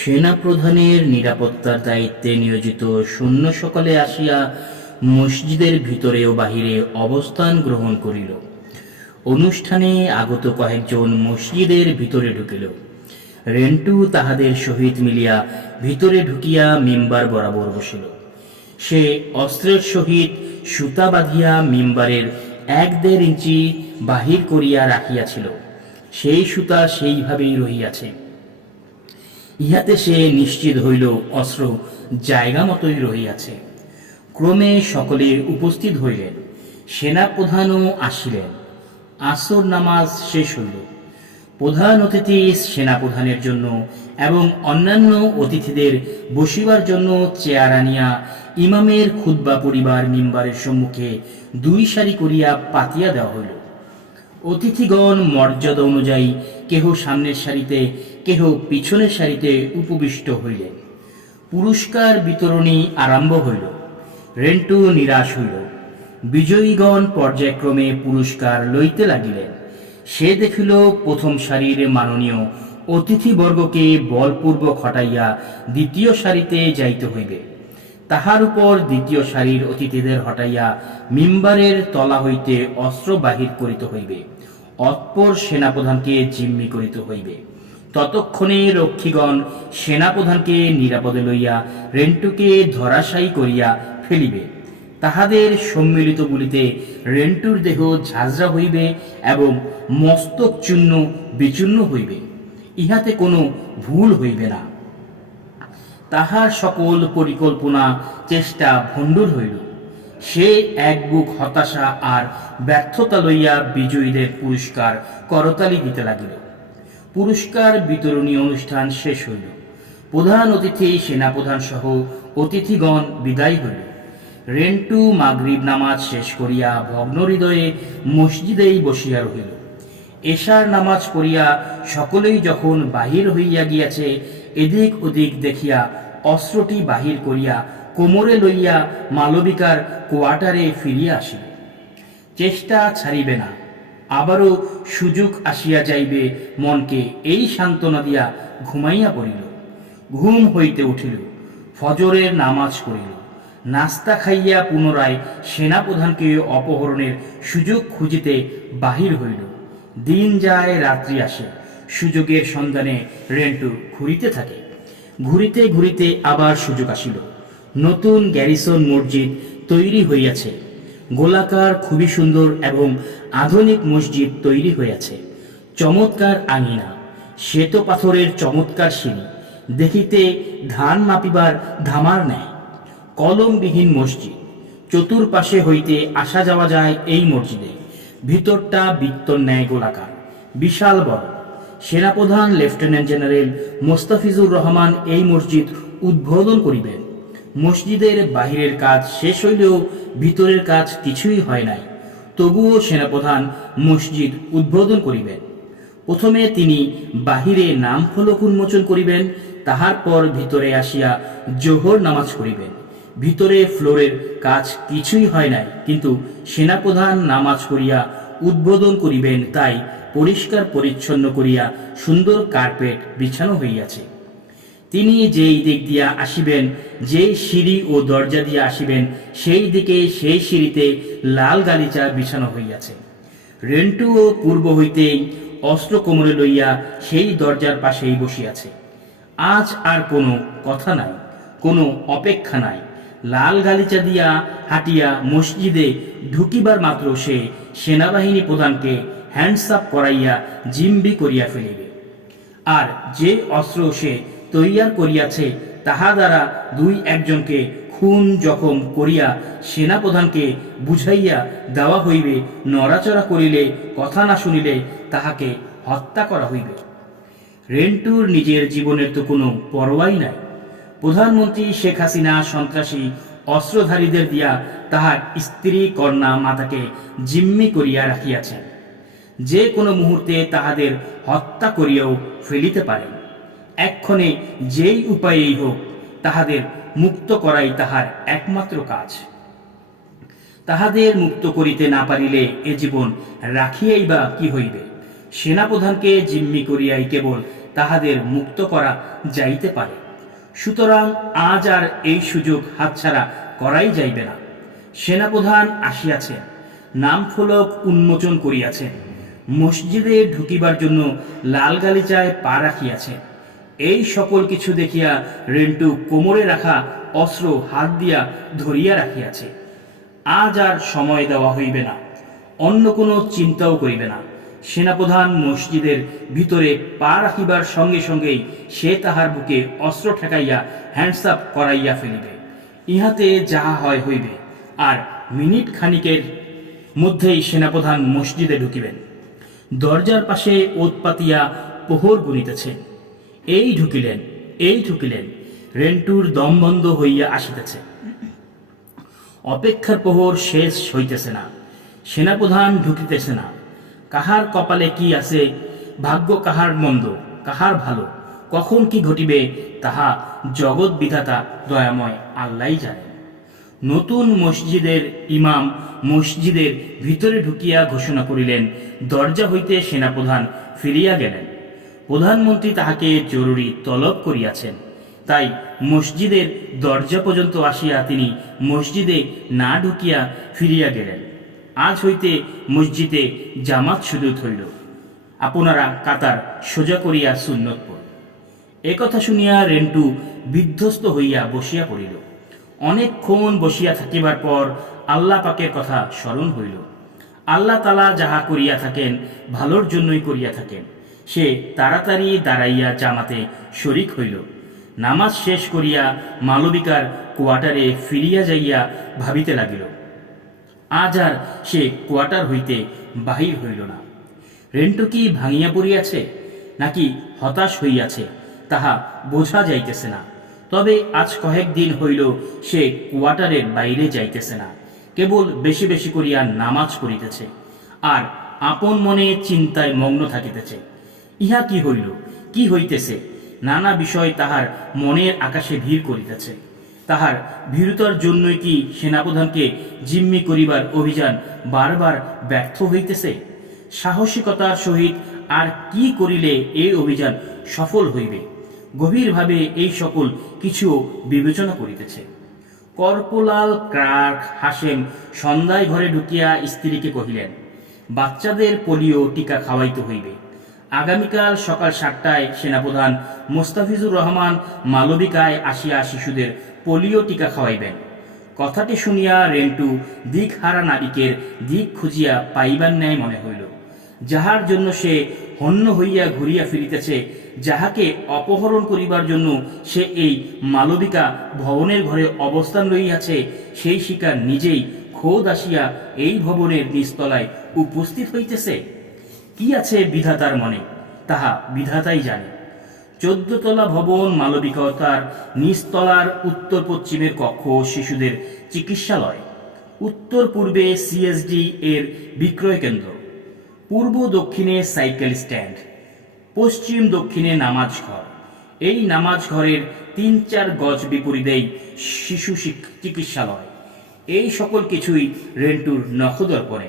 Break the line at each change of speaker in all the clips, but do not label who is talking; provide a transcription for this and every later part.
সেনাপ্রধানের নিরাপত্তার দায়িত্বে নিয়োজিত সৈন্য সকলে আসিয়া মসজিদের ভিতরে ও বাহিরে অবস্থান গ্রহণ করিল। অনুষ্ঠানে আগত কয়েকজন মসজিদের ভিতরে ঢুকিল। রেন্টু তাহাদের সহিত মিলিয়া ভিতরে ঢুকিয়া মেম্বার বরাবর বসিল। সে অস্ত্রের সহিত সুতা বাঁধিয়া মেম্বারের এক দেড় ইঞ্চি বাহির করিয়া রাখিয়াছিল। সেই সুতা সেইভাবেই রহিয়াছে। ইহাতে সে নিশ্চিত হইল, অস্ত্র জায়গা মতোই রহিয়াছে। ক্রমে সকলে উপস্থিত হইলেন, সেনাপ্রধানও আসিলেন। আসর নামাজ শেষ হইল। প্রধান অতিথি সেনাপ্রধানের জন্য এবং অন্যান্য অতিথিদের বসিবার জন্য চেয়ার আনিয়া ইমামের খুদ্া পরিবার মিম্বারের সম্মুখে দুই সারি করিয়া পাতিয়া দেওয়া হইল। অতিথিগণ মর্যাদা অনুযায়ী কেহ সামনের সারিতে কেহ পিছনের সারিতে উপবিষ্ট হইলেন। পুরস্কার বিতরণী আরম্ভ হইল, রেন্টু নিরাশ হইল। বিজয়ীগণ পর্যায়ক্রমে পুরস্কার লইতে লাগিলেন। সে দেখিল প্রথম সারির মাননীয় অতিথিবর্গকে বলপূর্বক হটাইয়া দ্বিতীয় সারিতে যাইতে হইবে। তাহার উপর দ্বিতীয় সারির অতিথিদের হটাইয়া মিম্বারের তলা হইতে অস্ত্র বাহির করিতে হইবে। অৎপর সেনাপ্রধানকে জিম্মি করিতে হইবে। ততক্ষণে রক্ষীগণ সেনাপ্রধানকে নিরাপদে লইয়া রেন্টুকে ধরাশায়ী করিয়া ফেলিবে। তাহাদের সম্মিলিত গুলিতে রেন্টুর দেহ ঝাঁঝরা হইবে এবং মস্তক চূর্ণ বিচূর্ণ হইবে। ইহাতে কোনো ভুল হইবে না। তাহার সকল পরিকল্পনা, চেষ্টা ভণ্ডুর হইল। সে এক বুক হতাশা আর ব্যর্থতা লইয়া বিজয়ীদের পুরস্কার করতালি দিতে লাগিল। পুরস্কার বিতরণী অনুষ্ঠান শেষ হইল। প্রধান অতিথি সেনাপ্রধান সহ অতিথিগণ বিদায় হইল। রেন্টু মাগরিব নামাজ শেষ করিয়া ভগ্ন হৃদয়ে মসজিদেই বসিয়া রহিল। এশার নামাজ পড়িয়া সকলেই যখন বাহির হইয়া গিয়াছে, এদিক ওদিক দেখিয়া অস্ত্রটি বাহির করিয়া কোমরে লইয়া মালবিকার কোয়ার্টারে ফিরিয়া আসিল। চেষ্টা ছাড়িবে না। আবারও সুযোগ আসিয়া যাইবে, মনকে এই সান্ত্বনা দিয়া ঘুমাইয়া পড়িল। ঘুম হইতে উঠিল, ফজরের নামাজ পড়িল। নাস্তা খাইয়া পুনরায় সেনাপ্রধানকে অপহরণের সুযোগ খুঁজিতে বাহির হইল। দিন যায়, রাত্রি আসে, সুযোগের সন্ধানে রেন্টু ঘুরিতে থাকে। ঘুরিতে ঘুরিতে আবার সুযোগ আসিল। নতুন গ্যারিসন মসজিদ তৈরি হইয়াছে। গোলাকার, খুবই সুন্দর এবং আধুনিক মসজিদ তৈরি হইয়াছে চমৎকার আঙিনা। শ্বেত পাথরের চমৎকার সিঁড়ি। দেখিতে ধান মাপিবার ধামার নেয় কলমবিহীন মসজিদ। চতুর্পাশে হইতে আসা যাওয়া যায় এই মসজিদে। ভিতরটা বৃত্তর ন্যায় গোলাকার। বিশাল বড়। সেনাপ্রধান লেফটেন্যান্ট জেনারেল মোস্তাফিজুর রহমান এই মসজিদ উদ্বোধন করিবেন। মসজিদের বাহিরের কাজ শেষ হইলেও ভিতরের কাজ কিছুই হয় নাই। তবুও সেনাপ্রধান মসজিদ উদ্বোধন করিবেন। প্রথমে তিনি বাহিরে নাম ফলক উন্মোচন করিবেন, তাহার পর ভিতরে আসিয়া জোহর নামাজ করিবেন। ভিতরে ফ্লোরের কাজ কিছুই হয় নাই, কিন্তু সেনাপ্রধান নামাজ করিয়া উদ্বোধন করিবেন, তাই পরিষ্কার পরিচ্ছন্ন করিয়া সুন্দর কার্পেট বিছানো হইয়াছে। তিনি যেই দিক দিয়া আসিবেন যে সিঁড়ি ও দরজা দিয়া আসিবেন, সেই দিকে সেই সিঁড়িতে লাল গালিচা বিছানো হইয়াছে। রেন্টুও পূর্ব হইতেই অস্ত্র কোমরে লইয়া সেই দরজার পাশেই বসিয়াছে। আজ আর কোনো কথা নাই, কোনো অপেক্ষা নাই। লাল গালিচা দিয়া হাঁটিয়া মসজিদে ঢুকিবার মাত্র সে সেনাবাহিনী প্রধানকে হ্যান্ডস আপ করাইয়া জিম্বি করিয়া ফেলিবে। আর যে অস্ত্র সে তৈয়ার করিয়াছে, তাহা দ্বারা দুই একজনকে খুন জখম করিয়া সেনাপ্রধানকে বুঝাইয়া দেওয়া হইবে, নড়াচড়া করিলে, কথা না শুনিলে তাহাকে হত্যা করা হইবে। রেন্টুর নিজের জীবনের তো কোনো পরোয়াই নাই। প্রধানমন্ত্রী শেখ হাসিনা সন্ত্রাসী অস্ত্রধারীদের দিয়া তাহার স্ত্রী, কন্যা, মাতাকে জিম্মি করিয়া রাখিয়াছেন। যে কোনো মুহূর্তে তাহাদের হত্যা করিয়াও ফেলিতে পারেন। এক্ষণে যেই উপায়েই হোক, তাহাদের মুক্ত করাই তাহার একমাত্র কাজ। তাহাদের মুক্ত করিতে না পারিলে এ জীবন রাখিয়াই বা কি হইবে? সেনাপ্রধানকে জিম্মি করিয়াই কেবল তাহাদের মুক্ত করা যাইতে পারে। সুতরাং আজ আর এই সুযোগ হাতছাড়া করাই যাইবে না। সেনাপ্রধান আসিয়াছেন, নাম ফলক উন্মোচন করিয়াছেন, মসজিদে ঢুকিবার জন্য লাল গালিচায় পা রাখিয়াছেন। এই সকল কিছু দেখিয়া রেন্টু কোমরে রাখা অস্ত্র হাত দিয়া ধরিয়া রাখিয়াছে। আজ আর সময় দেওয়া হইবে না। অন্য কোনো চিন্তাও করিবে না। সেনাপ্রধান মসজিদের ভিতরে পা রাখিবার সঙ্গে সঙ্গেই সে তাহার বুকে অস্ত্র ঠেকাইয়া হ্যান্ডস আপ করাইয়া ফেলিবে। ইহাতে যাহা হয় হইবে। আর মিনিট খানিকের মধ্যেই সেনাপ্রধান মসজিদে ঢুকিবেন। দরজার পাশে ওত পাতিয়া প্রহর গুনিতেছে। এই ঢুকিলেন এই ঢুকিলেন, রেন্টুর দম বন্ধ হইয়া আসিতেছে। অপেক্ষার প্রহর শেষ হইতেছে না, সেনাপ্রধান ঢুকিতেছে না। কাহার কপালে কি আছে? ভাগ্য কাহার মন্দ, কাহার ভালো? কখন কি ঘটিবে? তাহা জগৎ বিধাতা দয়াময় আল্লাহ জানেন। নতুন মসজিদের ইমাম মসজিদের ভিতরে ঢুকিয়া ঘোষণা করিলেন, দরজা হইতে সেনাপ্রধান ফিরিয়া গেলেন। প্রধানমন্ত্রী তাহাকে জরুরি তলব করিয়াছেন। তাই মসজিদের দরজা পর্যন্ত আসিয়া তিনি মসজিদে না ঢুকিয়া ফিরিয়া গেলেন। আজ হইতে মসজিদে জামাত সুদূত হইল। আপনারা কাতার সোজা করিয়া সুন্নত একথা শুনিয়া রেন্টু বিধ্বস্ত হইয়া বসিয়া পড়িল। অনেকক্ষণ বসিয়া থাকিবার পর আল্লাহ পাকের কথা স্মরণ হইল। আল্লাহ তালা যাহা করিয়া থাকেন, ভালোর জন্যই করিয়া থাকেন। সে তাড়াতাড়ি দাঁড়াইয়া জামাতে শরিক হইল। নামাজ শেষ করিয়া মালবিকার কোয়ার্টারে ফিরিয়া যাইয়া ভাবিতে লাগিল, আজ আর সে কোয়ার্টার হইতে বাহির হইল না। রেন্টু কি ভাঙিয়া পড়িয়াছে নাকি হতাশ হইয়াছে তাহা বোঝা যাইতেছে না। তবে আজ কয়েক দিন হইল সে কোয়ার্টারের বাইরে যাইতেছে না। কেবল বেশি বেশি করিয়া নামাজ পড়িতেছে, আর আপন মনে চিন্তায় মগ্ন থাকিতেছে। ইহা কি হইল? কি হইতেছে? নানা বিষয় তাহার মনের আকাশে ভিড় করিতেছে। তাহার ভীরুতার জন্যই কি সেনাপ্রধানকে জিম্মি করিবার অভিযান বারবার ব্যর্থ হইতেছে? সাহসিকতার সহিত আর কি করিলে এই অভিযান সফল হইবে? গভীরভাবে এই সকল কিছু বিবেচনা করিতেছে। কর্পোলাল ক্রার্ক হাসেম সন্ধ্যায় ঘরে ঢুকিয়া স্ত্রীকে কহিলেন, বাচ্চাদের পোলিও টিকা খাওয়াইতে হইবে। আগামীকাল সকাল সাতটায় সেনাপ্রধান মোস্তাফিজুর রহমান মালবিকায় আসিয়া শিশুদের পোলিও টিকা খাওয়াইবেন। কথাটি শুনিয়া রেন্টু দিক হারা নাবিকের দিক খুঁজিয়া পাইবার ন্যায় মনে হইল। যাহার জন্য সে হন্য হইয়া ঘুরিয়া ফিরিতেছে, যাহাকে অপহরণ করিবার জন্য সে এই মালবিকা ভবনের ঘরে অবস্থান লইয়াছে, সেই শিকার নিজেই খোদ আসিয়া এই ভবনের নিস্তলায় উপস্থিত হইতেছে। কি আছে বিধাতার মনে? তাহা বিধাতাই জানে। চোদ্দতলা ভবন মালবিকতার নিচতলার উত্তর পশ্চিমের কক্ষ শিশুদের চিকিৎসালয়। উত্তর পূর্বে সিএসডি এর বিক্রয় কেন্দ্র। পূর্ব দক্ষিণে সাইকেল স্ট্যান্ড। পশ্চিম দক্ষিণে নামাজ ঘর। এই নামাজ ঘরের তিন চার গজ বিপরীতেই শিশু চিকিৎসালয়। এই সকল কিছুই রেন্টুর নখদর নখদর্পণে।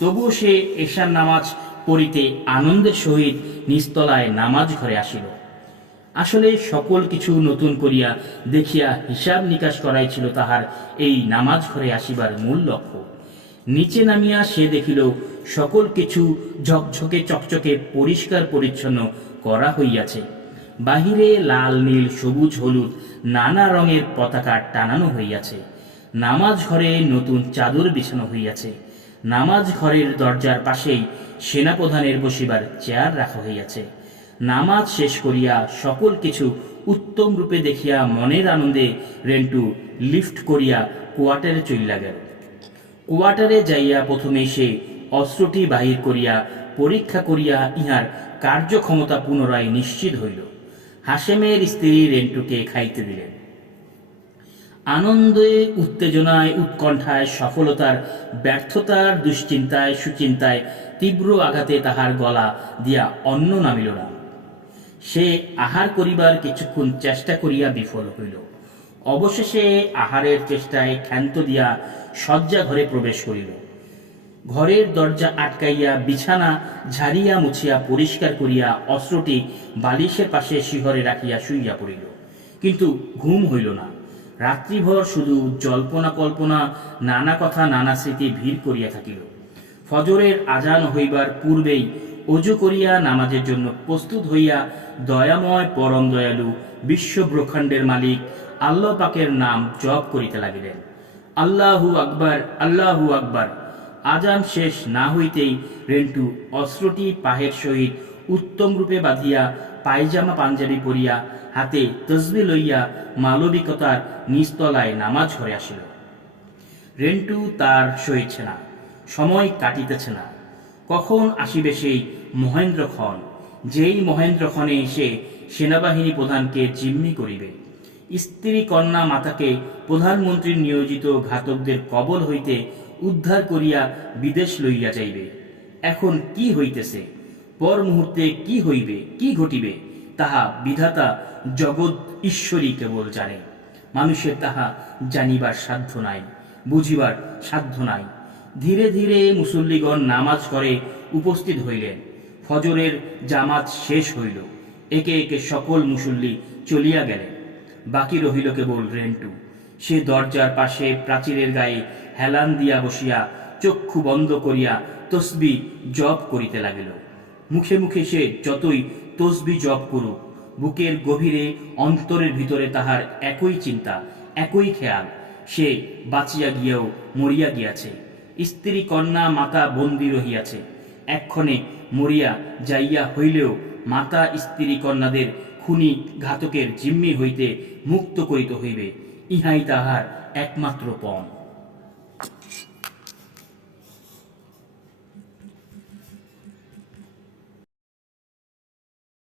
তবুও সে এশার নামাজ পড়িতে আনন্দের সহিত নিস্তলায় নামাজ ঘরে আসিল। আসলে সকল কিছু নতুন করিয়া দেখিয়া হিসাব নিকাশ করাই ছিল তাহার এই নামাজ ঘরে আসিবার মূল লক্ষ্য। নিচে নামিয়া সে দেখিল, সকল কিছু ঝকঝকে চকচকে পরিষ্কার পরিচ্ছন্ন করা হইয়াছে। বাহিরে লাল, নীল, সবুজ, হলুদ নানা রঙের পতাকা টানানো হইয়াছে। নামাজ ঘরে নতুন চাদর বিছানো হইয়াছে। নামাজ ঘরের দরজার পাশেই সেনাপ্রধানের বসিবার চেয়ার রাখা হইয়াছে। নামাজ শেষ করিয়া সকল কিছু উত্তম রূপে দেখিয়া মনের আনন্দে রেন্টু লিফট করিয়া কোয়ার্টারে চলিয়া গেল। কোয়ার্টারে যাইয়া প্রথমে সে অস্ত্রটি বাহির করিয়া পরীক্ষা করিয়া ইহার কার্যক্ষমতা পুনরায় নিশ্চিত হইল। হাসেমের স্ত্রী রেন্টুকে খাইতে দিলেন। আনন্দে, উত্তেজনায়, উৎকণ্ঠায়, সফলতার ব্যর্থতার দুশ্চিন্তায়, সুচিন্তায় তীব্র আঘাতে তাহার গলা দিয়া অন্ন নামিল না। সে আহার করিবার কিছুক্ষণ চেষ্টা করিয়া বিফল হইল। অবশেষে আহারের চেষ্টায় ক্ষান্ত দিয়া শয্যা ঘরে প্রবেশ করিল। ঘরের দরজা আটকাইয়া বিছানা ঝাড়িয়া মুছিয়া পরিষ্কার করিয়া অস্ত্রটি বালিশের পাশে শিহরে রাখিয়া শুইয়া পড়িল। কিন্তু ঘুম হইল না। রাত্রিভর শুধু জল্পনা কল্পনা, নানা কথা, নানা স্মৃতি ভিড় করিয়া থাকিল। ফজরের আজান হইবার পূর্বেই অজু করিয়া নামাজের জন্য প্রস্তুত হইয়া দয়াময় পরম দয়ালু বিশ্ব মালিক আল্লাহ পাকের নাম জপ করিতে লাগিলেন। আল্লাহু আকবার আল্লাহু আকবার। আজান শেষ না হইতেই রেন্টু অস্ত্রটি পাহের সহিত উত্তম রূপে বাঁধিয়া পায়জামা পাঞ্জাবি পরিয়া হাতে তসবি লইয়া মালবিকতার নিস্তলায় নামাজ ঘরে আসিল। রেন্টু তার সইছে না, সময় কাটিতেছে না। কখন আসিবে সেই মহেন্দ্র খন যেই মহেন্দ্র ক্ষণে এসে সেনাবাহিনী প্রধানকে জিম্মি করিবে। স্ত্রী কন্যা মাতাকে প্রধানমন্ত্রীর নিয়োজিত ঘাতকদের কবল হইতে উদ্ধার করিয়া বিদেশ লইয়া যাইবে। এখন কি হইতেছে? পর মুহূর্তে কি হইবে, কি ঘটিবে, তাহা বিধাতা জগৎ ঈশ্বরী কেবল জানে। মানুষের তাহা জানিবার সাধ্য নাই, বুঝিবার সাধ্য নাই। ধীরে ধীরে মুসল্লিগণ নামাজ করে উপস্থিত হইলেন। ফজরের জামাত শেষ হইল। একে একে সকল মুসল্লি চলিয়া গেলেন। বাকি রহিল কেবল রেন্টু। সে দরজার পাশে প্রাচীরের গায়ে হেলান দিয়া বসিয়া চক্ষু বন্ধ করিয়া তসবি জপ করিতে লাগিল। মুখে মুখে সে যতই তসবি জপ করুক, বুকের গভীরে, অন্তরের ভিতরে তাহার একই চিন্তা, একই খেয়াল। সে বাঁচিয়া গিয়াও মরিয়া গিয়াছে। স্ত্রী কন্যা মাতা বন্দী রহিয়াছে। এক্ষণে মরিয়া যাইয়া হইলেও মাতা স্ত্রী কন্যাদের খুনি ঘাতকের জিম্মি হইতে মুক্ত করিতে হইবে। ইহাই তাহার একমাত্র পণ